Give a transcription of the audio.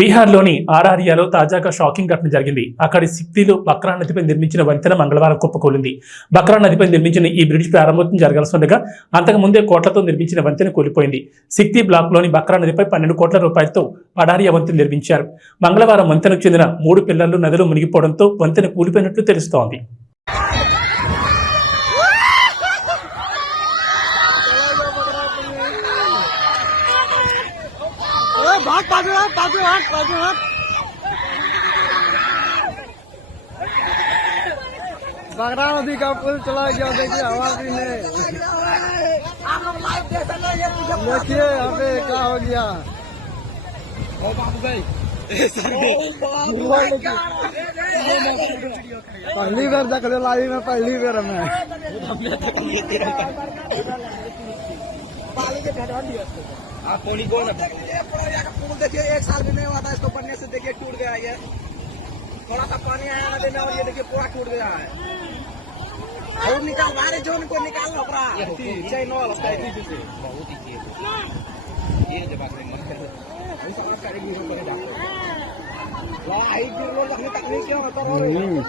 బీహార్లోని ఆరారియాలో తాజాగా షాకింగ్ ఘటన జరిగింది. అక్కడి సిక్తీలు బక్రా నదిపై నిర్మించిన వంతెన మంగళవారం కుప్పకూలింది. బక్రా నదిపై నిర్మించిన ఈ బ్రిడ్జ్ ప్రారంభోత్సవం జరగాల్సి ఉండగా అంతకుముందే కోట్లతో నిర్మించిన వంతెన కూలిపోయింది. సిక్తీ బ్లాక్లోని బక్రా నదిపై 12 కోట్ల రూపాయలతో పడారియా వంతెన నిర్మించారు. మంగళవారం వంతెనకు చెందిన 3 పిల్లర్లు నదిలో మునిగిపోవడంతో వంతెన కూలిపోయినట్లు తెలుస్తోంది. बगरा नदी का पुल चला गया, देखिए आवाज भी नहीं। देखिए यहाँ पे क्या हो गया। पहली बार देख ले लाइव में, पहली बार में पुल देखिए 1 साल भी नहीं हुआ था इसको बनने से। देखिए टूट गया, ये थोड़ा सा पानी आया नदी में और ये देखिए पूरा टूट गया है। और निकाल बाहर जोन को निकाल लो पूरा चैन वाला बहुत ही ये जब आपने मत कर ऐसा करेगी हम लोग जाते हैं। ला आई गिर लो अपने तकनीक क्यों कर रहे हो।